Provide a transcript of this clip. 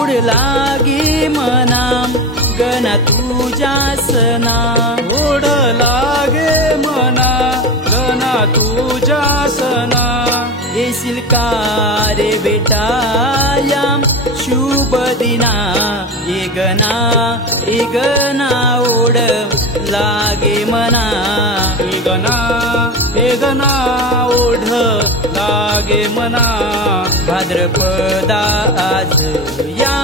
ओढ लागे मना गणा तुझ्या सना ओढ लागे मना गणा तुझ्या सना येशील का रे बेटा या शुभ दिना ये गणा ओढ लागे मना ये गणा ओढ लागे मना भाद्रपदा आज या